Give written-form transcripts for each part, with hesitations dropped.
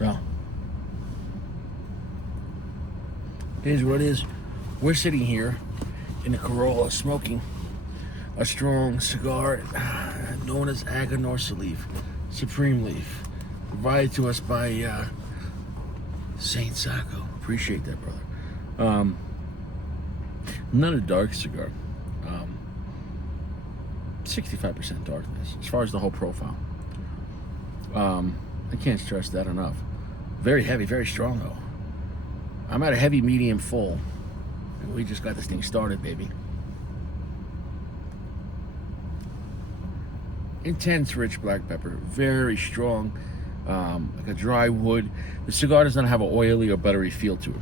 Well, here's what it is. We're sitting here in a Corolla smoking a strong cigar known as Aganorsa leaf, Supreme leaf, provided to us by Saint Sacco. Appreciate that, brother. Not a dark cigar. 65% darkness as far as the whole profile. I can't stress that enough. Very heavy, very strong though. I'm at a heavy, medium, full. We just got this thing started, baby. Intense, rich black pepper, very strong, like a dry wood. The cigar does not have an oily or buttery feel to it.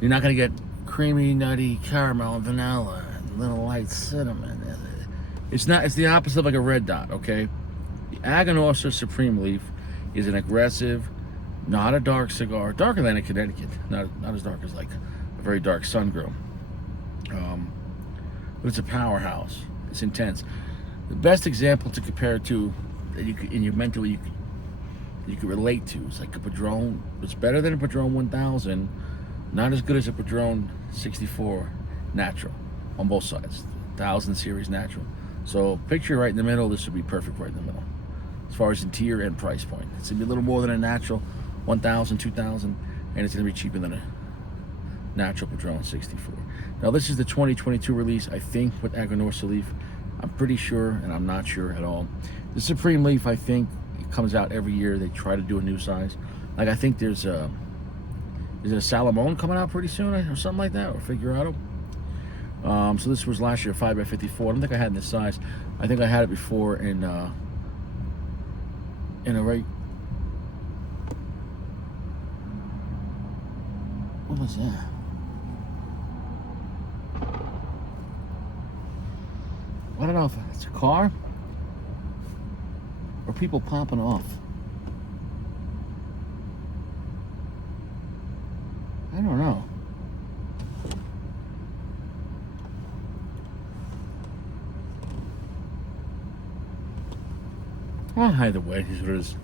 You're not gonna get creamy, nutty caramel and vanilla and little light cinnamon. It's not. It's the opposite of like a red dot. Okay, the Aganorsa Supreme Leaf is an aggressive, not a dark cigar. Darker than a Connecticut. Not as dark as like a very dark Sun Grill. But it's a powerhouse. It's intense. The best example to compare it to that you could, in your mental, you could relate to, is like a Padron. It's better than a Padron 1000. Not as good as a Padron 64 Natural on both sides. 1000 series Natural. So picture right in the middle. This would be perfect right in the middle as far as interior and price point. It's gonna be a little more than a Natural 1000, 2000, and it's gonna be cheaper than a Natural Padron 64. Now this is the 2022 release, I think, with Aganorsa leaf. I'm pretty sure, and I'm not sure at all. The Supreme leaf, I think, it comes out every year. They try to do a new size. Like I think there's a, is it a Salomon coming out pretty soon or something like that, or Figurado? So this was last year, 5x54. I don't think I had in this size. I think I had it before in a right. What was that? I don't know if it's a car or people popping off. I don't know. Well, either way, it is.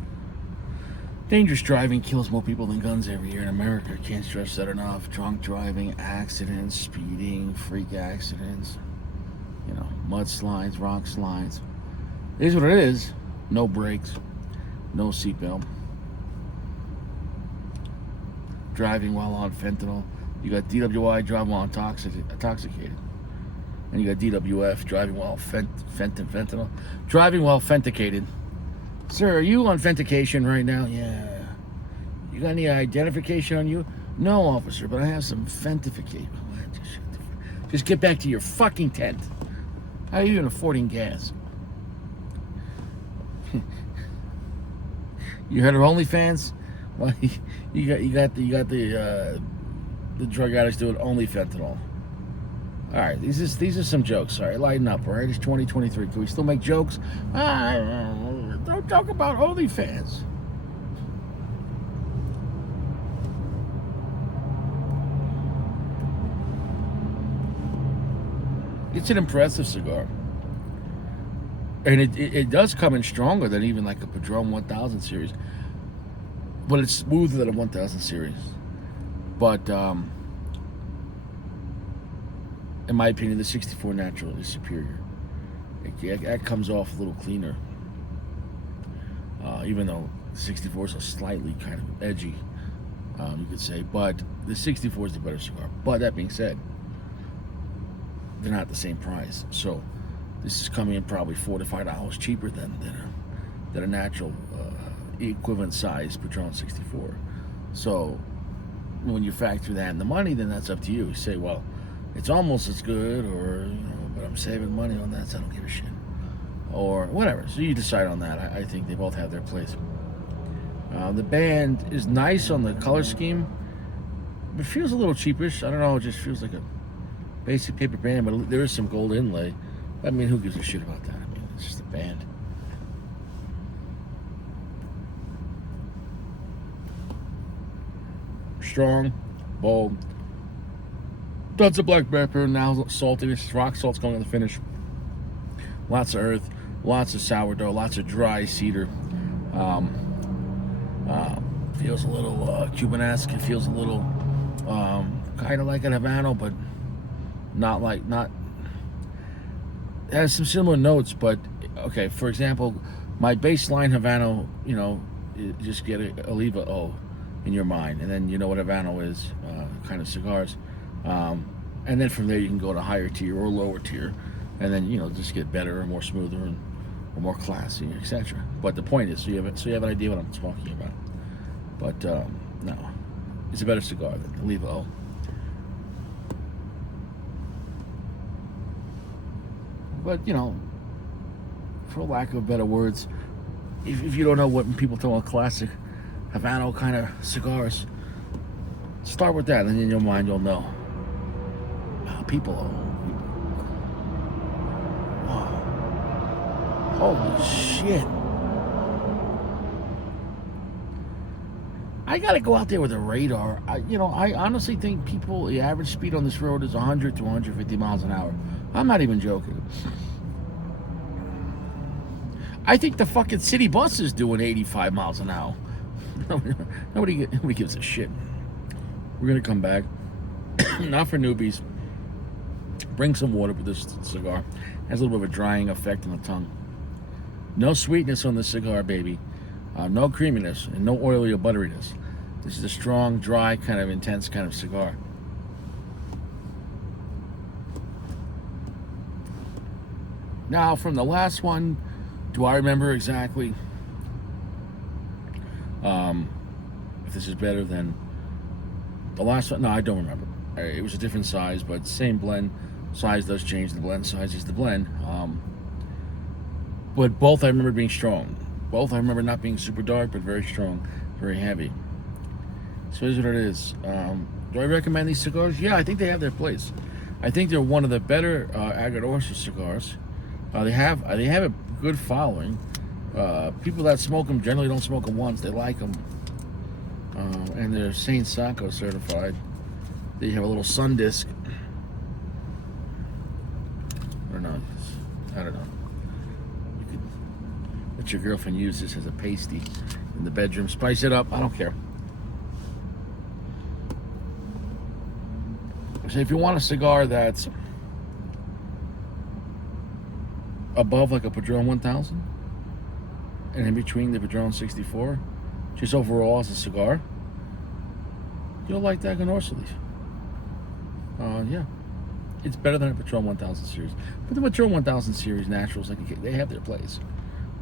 Dangerous driving kills more people than guns every year in America. Can't stress that enough. Drunk driving, accidents, speeding, freak accidents. You know, mudslides, rock slides. It is what it is. No brakes, no seatbelt. Driving while on fentanyl. You got DWI, driving while intoxicated. And you got DWF, driving while fentanyl. Driving while authenticated. Sir, are you on authentication right now? Yeah. You got any identification on you? No, officer, but I have some authentication. Just get back to your fucking tent. How are you even affording gas? You heard of OnlyFans? Well, you got the drug addicts doing only fentanyl. All right, these are some jokes. All right, lighten up. All right, it's 2023. Can we still make jokes? Don't talk about OnlyFans. It's an impressive cigar. And it does come in stronger than even like a Padron 1000 series. But it's smoother than a 1000 series. But in my opinion, the 64 Natural is superior. It comes off a little cleaner. Even though the 64s are slightly kind of edgy, you could say. But the 64 is the better cigar. But that being said, they're not the same price. So this is coming in probably $4 to $5 cheaper than a natural equivalent size Padron 64. So when you factor that in the money, then that's up to you. You say, well, it's almost as good, or but I'm saving money on that, so I don't give a shit, or whatever. So you decide on that. I think they both have their place. The band is nice on the color scheme, but it feels a little cheapish. I don't know. It just feels like a basic paper band, but there is some gold inlay. I mean, who gives a shit about that? I mean, it's just a band. Strong, bold. Tons of black pepper, now saltiness. Rock salt's going on the finish. Lots of earth, lots of sourdough, lots of dry cedar. Feels a little Cuban-esque. It feels a little kind of like an Habano, but not. It has some similar notes, but okay. For example, my baseline Habano, just get a Oliva O in your mind, and then you know what Habano is, kind of cigars, and then from there you can go to higher tier or lower tier, and then just get better and more smoother and or more classy, etc. But the point is, so you have an idea what I'm talking about. But no, it's a better cigar than Oliva O. But for lack of better words, if you don't know what people talk about classic Habano kind of cigars, start with that, and then in your mind you'll know. People. Wow. Holy shit. I gotta go out there with a radar. I honestly think the average speed on this road is 100 to 150 miles an hour. I'm not even joking. I think the fucking city bus is doing 85 miles an hour. Nobody gives a shit. We're gonna come back. Not for newbies. Bring some water with this cigar. Has a little bit of a drying effect on the tongue. No sweetness on the cigar, baby. No creaminess and no oily or butteriness. This is a strong, dry, kind of intense kind of cigar. Now, from the last one, do I remember exactly if this is better than the last one? No, I don't remember. It was a different size, but same blend. Size does change. The blend size is the blend. But both I remember being strong. Both I remember not being super dark, but very strong, very heavy. So here's what it is. Do I recommend these cigars? Yeah, I think they have their place. I think they're one of the better Aganorsa cigars. They have a good following. People that smoke them generally don't smoke them once. They like them. And they're Saint Sacco certified. They have a little sun disc. I don't know. You could let your girlfriend use this as a pasty in the bedroom. Spice it up. I don't care. So if you want a cigar that's above like a Padron 1000 and in between the Padron 64, just overall as a cigar, you'll like the Aganorsa leaf. Yeah, it's better than a Padron 1000 series, but the Padron 1000 series naturals, they have their place,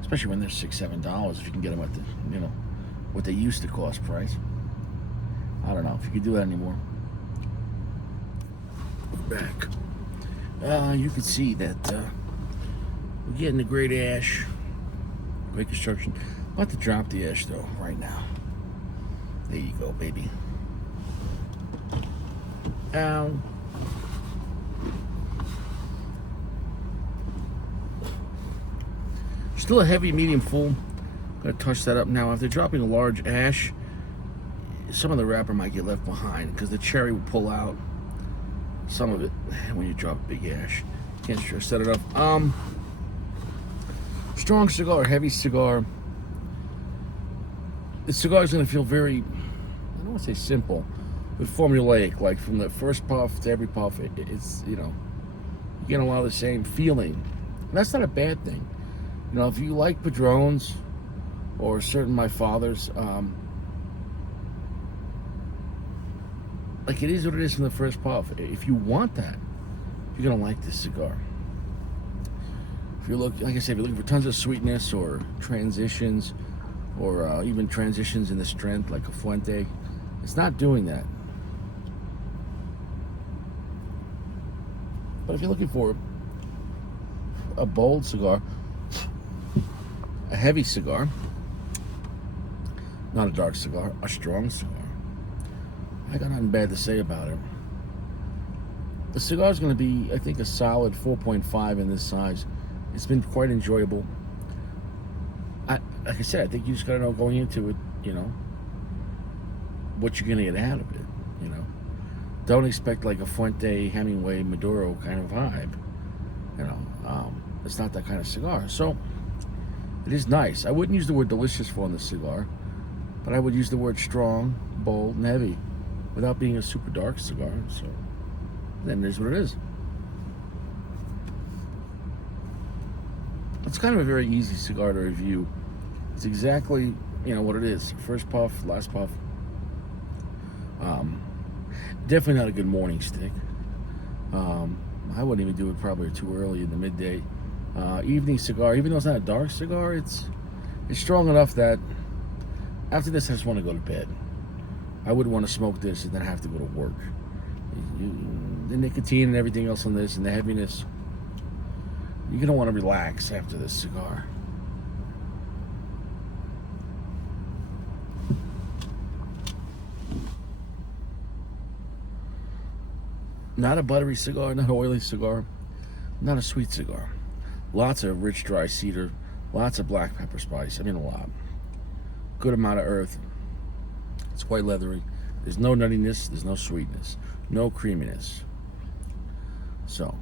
especially when they're $6-7 if you can get them at the what they used to cost price. I don't know if you could do that anymore. We're back. You can see that we're getting a great ash, great construction. I'm about to drop the ash though right now. There you go, baby. Ow. Still a heavy medium full. Gonna touch that up now. After dropping a large ash, some of the wrapper might get left behind because the cherry will pull out some of it when you drop a big ash. Can't sure set it up. Strong cigar, heavy cigar. The cigar is gonna feel very, I don't want to say simple, but formulaic. Like from the first puff to every puff, it's you get a lot of the same feeling. And that's not a bad thing. If you like Padrones or certain My Fathers, like it is what it is from the first puff. If you want that, you're gonna like this cigar. If you're like I said, if you're looking for tons of sweetness or transitions, or even transitions in the strength, like a Fuente, it's not doing that. But if you're looking for a bold cigar, a heavy cigar, not a dark cigar, a strong cigar, I got nothing bad to say about it. The cigar is going to be, I think, a solid 4.5 in this size. It's been quite enjoyable. Like I said, I think you just got to know going into it, what you're going to get out of it. Don't expect like a Fuente, Hemingway, Maduro kind of vibe. It's not that kind of cigar. So it is nice. I wouldn't use the word delicious for on this cigar, but I would use the word strong, bold, and heavy without being a super dark cigar. So then it is what it is. It's kind of a very easy cigar to review. It's exactly, what it is. First puff, last puff. Definitely not a good morning stick. I wouldn't even do it probably too early in the midday. Evening cigar, even though it's not a dark cigar, it's strong enough that after this I just want to go to bed. I wouldn't want to smoke this and then have to go to work. The nicotine and everything else on this and the heaviness, you're going to want to relax after this cigar. Not a buttery cigar, not an oily cigar, not a sweet cigar. Lots of rich dry cedar, lots of black pepper spice. I mean, a lot. Good amount of earth. It's quite leathery. There's no nuttiness, there's no sweetness, no creaminess. So,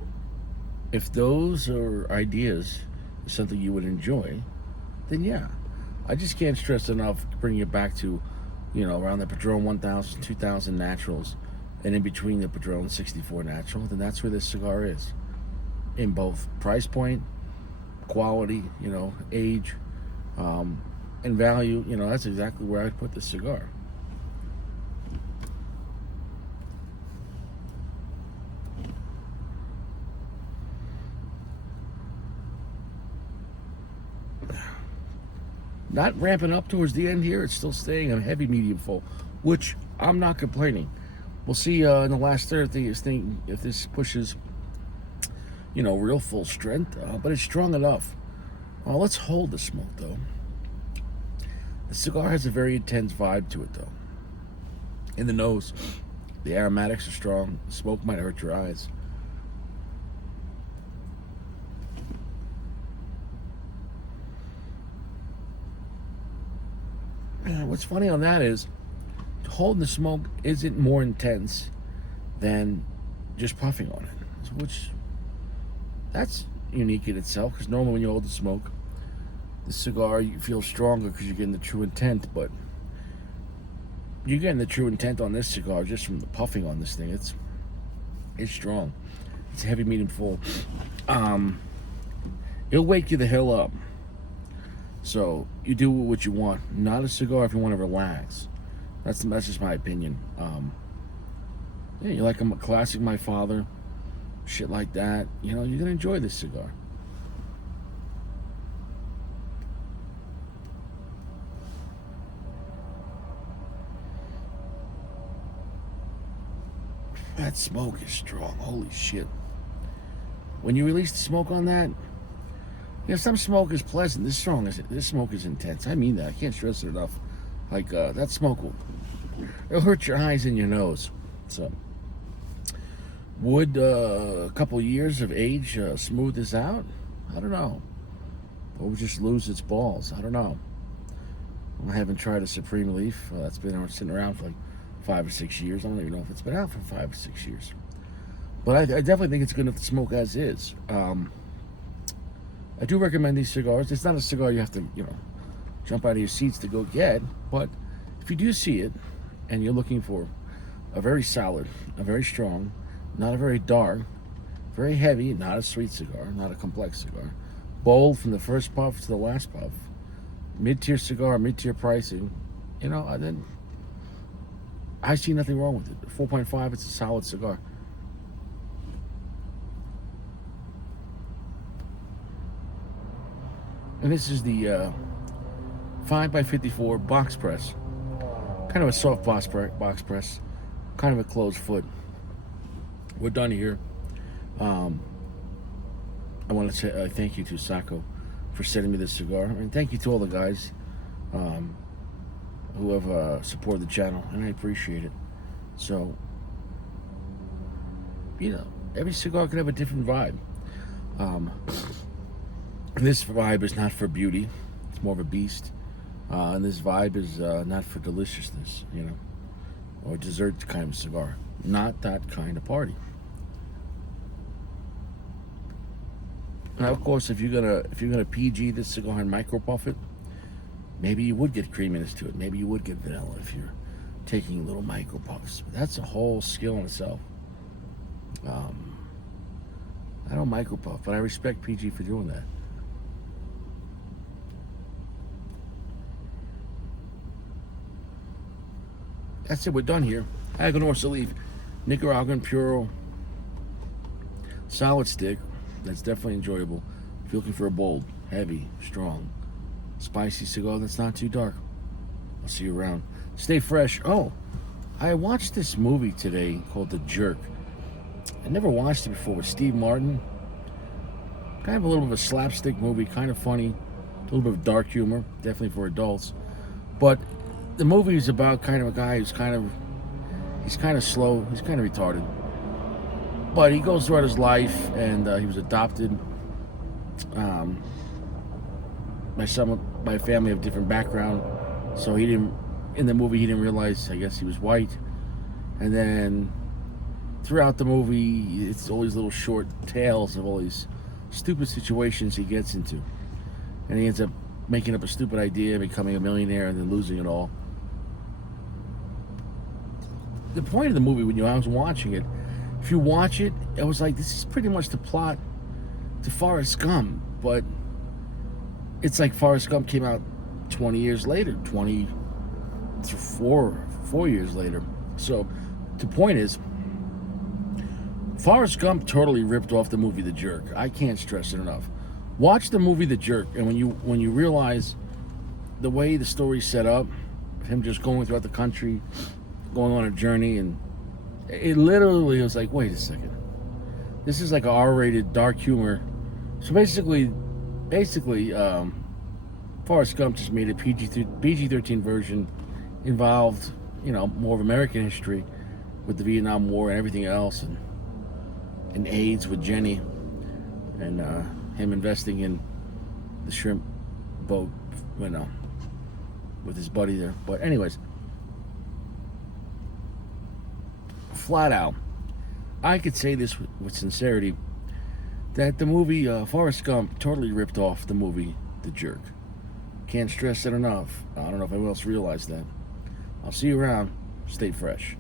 if those are ideas, something you would enjoy, then yeah. I just can't stress enough bringing it back to, around the Padron 1000, 2000 naturals, and in between the Padron 64 natural, then that's where this cigar is. In both price point, quality, age, and value, that's exactly where I'd put this cigar. Not ramping up towards the end here. It's still staying on heavy medium full, which I'm not complaining. We'll see in the last third if this pushes, real full strength, but it's strong enough. Let's hold the smoke, though. The cigar has a very intense vibe to it, though. In the nose, the aromatics are strong. The smoke might hurt your eyes. What's funny on that is holding the smoke isn't more intense than just puffing on it, which that's unique in itself, because normally when you hold the smoke, the cigar, you feel stronger because you're getting the true intent, but you're getting the true intent on this cigar just from the puffing on this thing. It's strong. It's heavy, medium, full. It'll wake you the hell up. So you do what you want. Not a cigar if you want to relax. That's just my opinion. You like a classic My Father, shit like that. You're gonna enjoy this cigar. That smoke is strong. Holy shit. When you release the smoke on that, some smoke is pleasant. This smoke is intense. I mean that. I can't stress it enough. Like, that smoke it'll hurt your eyes and your nose. So, would a couple years of age smooth this out? I don't know. Or would just lose its balls? I don't know. I haven't tried a Supreme Leaf. That's been sitting around for like 5 or 6 years. I don't even know if it's been out for 5 or 6 years. But I definitely think it's good enough to smoke as is. I do recommend these cigars. It's not a cigar you have to, jump out of your seats to go get. But if you do see it, and you're looking for a very solid, a very strong, not a very dark, very heavy, not a sweet cigar, not a complex cigar, bold from the first puff to the last puff, mid-tier cigar, mid-tier pricing, then I see nothing wrong with it. 4.5, it's a solid cigar. And this is the 5x54 box press. Kind of a soft box press. Kind of a closed foot. We're done here. I want to say thank you to Sacco for sending me this cigar. And thank you to all the guys who have supported the channel. And I appreciate it. So, every cigar can have a different vibe. This vibe is not for beauty. It's more of a beast. And this vibe is not for deliciousness, or dessert kind of cigar. Not that kind of party. Now, of course, if you're gonna PG this cigar and micro puff it, Maybe you would get creaminess to it. Maybe you would get vanilla if you're taking little micro puffs. But that's a whole skill in itself. I don't micro puff, but I respect PG for doing that. That's it. We're done here. Aganorsa leaf, Nicaraguan Puro, solid stick. That's definitely enjoyable. If you're looking for a bold, heavy, strong, spicy cigar that's not too dark, I'll see you around. Stay fresh. Oh, I watched this movie today called The Jerk. I never watched it before with Steve Martin. Kind of a little bit of a slapstick movie, kind of funny, a little bit of dark humor, definitely for adults. But the movie is about kind of a guy who's kind of slow, he's kind of retarded. But he goes throughout his life, and he was adopted by a family of different background. So in the movie, he didn't realize, I guess, he was white. And then throughout the movie, it's always little short tales of all these stupid situations he gets into. And he ends up making up a stupid idea, becoming a millionaire, and then losing it all. The point of the movie, when I was watching it, if you watch it, I was like, this is pretty much the plot to Forrest Gump, but it's like Forrest Gump came out 20 years later, 4 years later. So the point is, Forrest Gump totally ripped off the movie The Jerk. I can't stress it enough. Watch the movie The Jerk, and when you realize the way the story's set up, him just going throughout the country, going on a journey, and it literally was like, wait a second, this is like a R-rated dark humor. So basically, Forrest Gump just made a PG-13 version, involved, more of American history with the Vietnam War and everything else, and AIDS with Jenny, and him investing in the shrimp boat, with his buddy there. But anyways, flat out, I could say this with sincerity, that the movie Forrest Gump totally ripped off the movie The Jerk. Can't stress it enough. I don't know if anyone else realized that. I'll see you around. Stay fresh.